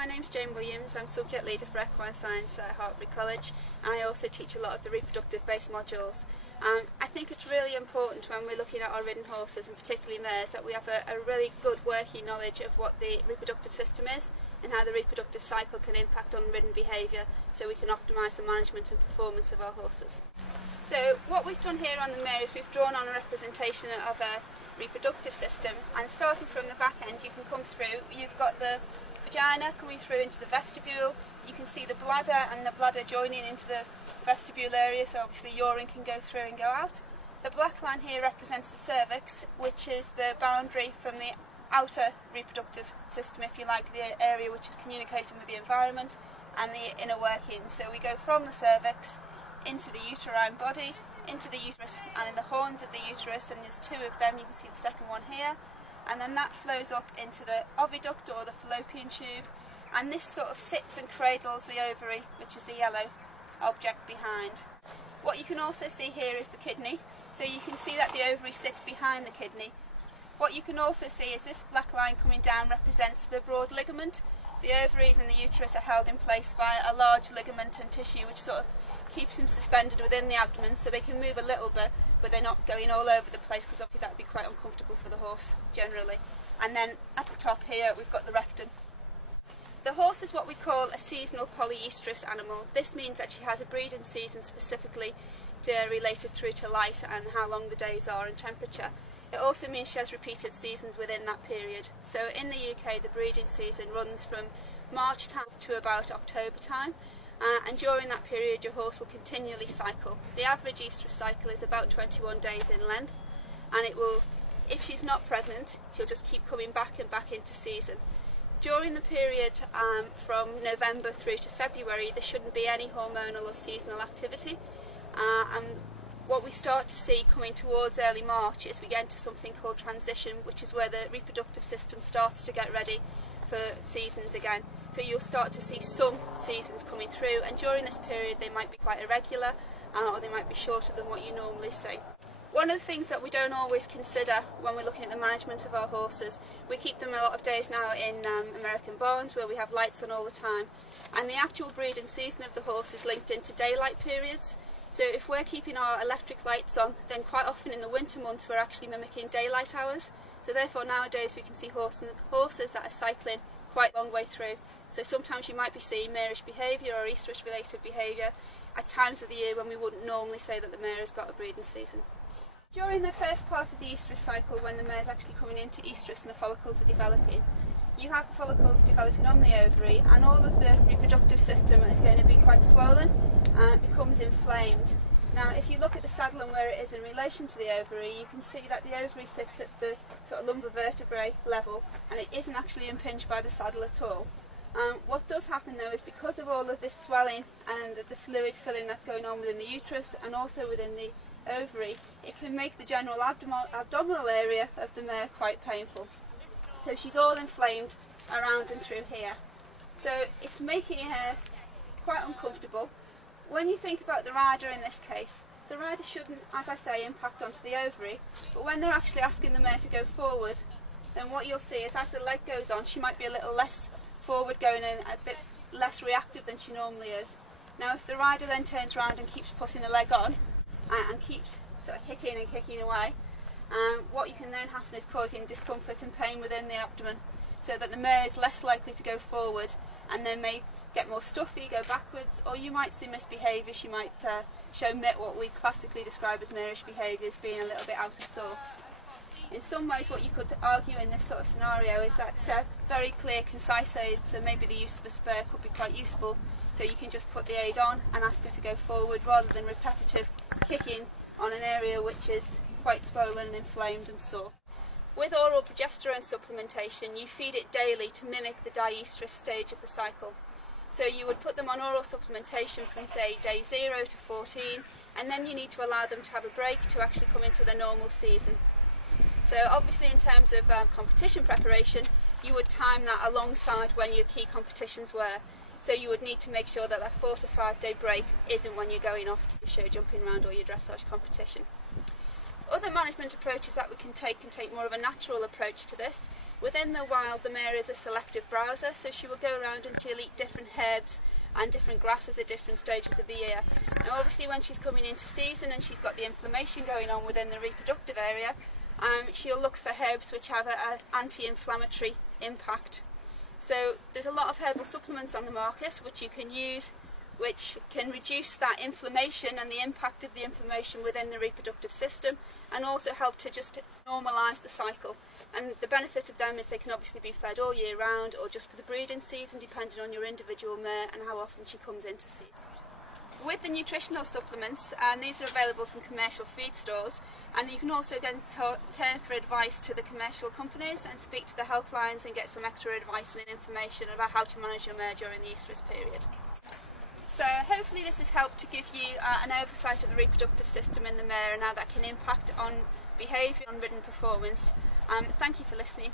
my name's Jane Williams. I'm Subject Leader for Equine Science at Hartbury College, and I also teach a lot of the reproductive based modules. I think it's really important when we're looking at our ridden horses, and particularly mares, that we have a really good working knowledge of what the reproductive system is and how the reproductive cycle can impact on ridden behaviour, so we can optimise the management and performance of our horses. So what we've done here on the mare is we've drawn on a representation of a reproductive system, and starting from the back end you can come through. You've got the vagina coming through into the vestibule. You can see the bladder and the bladder joining into the vestibule area, so obviously urine can go through and go out. The black line here represents the cervix, which is the boundary from the outer reproductive system, if you like, the area which is communicating with the environment, and the inner workings. So we go from the cervix into the uterine body, into the uterus and in the horns of the uterus, and there's two of them, you can see the second one here, and then that flows up into the oviduct or the fallopian tube, and this sort of sits and cradles the ovary, which is the yellow object behind. What you can also see here is the kidney, so you can see that the ovary sits behind the kidney. What you can also see is this black line coming down represents the broad ligament. The ovaries and the uterus are held in place by a large ligament and tissue which sort of keeps them suspended within the abdomen, so they can move a little bit but they're not going all over the place, because obviously that would be quite uncomfortable for the horse generally. And then at the top here we've got the rectum. The horse is what we call a seasonal polyoestrous animal. This means that she has a breeding season specifically related through to light and how long the days are and temperature. It also means she has repeated seasons within that period. So in the UK the breeding season runs from March time to about October time, and during that period your horse will continually cycle. The average oestrous cycle is about 21 days in length, and it will, if she's not pregnant, she'll just keep coming back and back into season. During the period from November through to February there shouldn't be any hormonal or seasonal activity, and what we start to see coming towards early March is we get into something called transition, which is where the reproductive system starts to get ready for seasons again. So you'll start to see some seasons coming through, and during this period they might be quite irregular, or they might be shorter than what you normally see. One of the things that we don't always consider when we're looking at the management of our horses, we keep them a lot of days now in American barns where we have lights on all the time, and the actual breeding season of the horse is linked into daylight periods. So if we're keeping our electric lights on, then quite often in the winter months we're actually mimicking daylight hours. So therefore nowadays we can see horses that are cycling quite a long way through. So sometimes you might be seeing marish behaviour or oestrus related behaviour at times of the year when we wouldn't normally say that the mare has got a breeding season. During the first part of the oestrus cycle, when the mare is actually coming into oestrus and the follicles are developing, you have the follicles developing on the ovary, and all of the reproductive system is going to be quite swollen and it becomes inflamed. Now if you look at the saddle and where it is in relation to the ovary, you can see that the ovary sits at the sort of lumbar vertebrae level, and it isn't actually impinged by the saddle at all. What does happen though is, because of all of this swelling and the fluid filling that's going on within the uterus and also within the ovary, it can make the general abdominal area of the mare quite painful. So she's all inflamed around and through here. So it's making her quite uncomfortable. When you think about the rider in this case, the rider shouldn't, as I say, impact onto the ovary, but when they're actually asking the mare to go forward, then what you'll see is as the leg goes on, she might be a little less forward going and a bit less reactive than she normally is. Now if the rider then turns around and keeps putting the leg on and keeps sort of hitting and kicking away, what you can then happen is causing discomfort and pain within the abdomen, so that the mare is less likely to go forward and then may get more stuffy, go backwards, or you might see misbehaviour. She might show what we classically describe as marish behaviours, being a little bit out of sorts. In some ways what you could argue in this sort of scenario is that very clear, concise aids, so maybe the use of a spur could be quite useful, so you can just put the aid on and ask her to go forward rather than repetitive kicking on an area which is quite swollen and inflamed and sore. With oral progesterone supplementation, you feed it daily to mimic the diestrous stage of the cycle. So you would put them on oral supplementation from say day 0 to 14, and then you need to allow them to have a break to actually come into the normal season. So obviously in terms of competition preparation, you would time that alongside when your key competitions were. So you would need to make sure that that 4 to 5 day break isn't when you're going off to your show jumping round or your dressage competition. Other management approaches that we can take more of a natural approach to this. Within the wild, the mare is a selective browser, so she will go around and she'll eat different herbs and different grasses at different stages of the year. Now obviously when she's coming into season and she's got the inflammation going on within the reproductive area, she'll look for herbs which have an anti-inflammatory impact. So there's a lot of herbal supplements on the market which you can use, which can reduce that inflammation and the impact of the inflammation within the reproductive system, and also help to just normalise the cycle. And the benefit of them is they can obviously be fed all year round or just for the breeding season, depending on your individual mare and how often she comes into season. With the nutritional supplements, these are available from commercial feed stores, and you can also again turn for advice to the commercial companies and speak to the helplines and get some extra advice and information about how to manage your mare during the oestrous period. So hopefully this has helped to give you an oversight of the reproductive system in the mare and how that can impact on behaviour and ridden performance. Thank you for listening.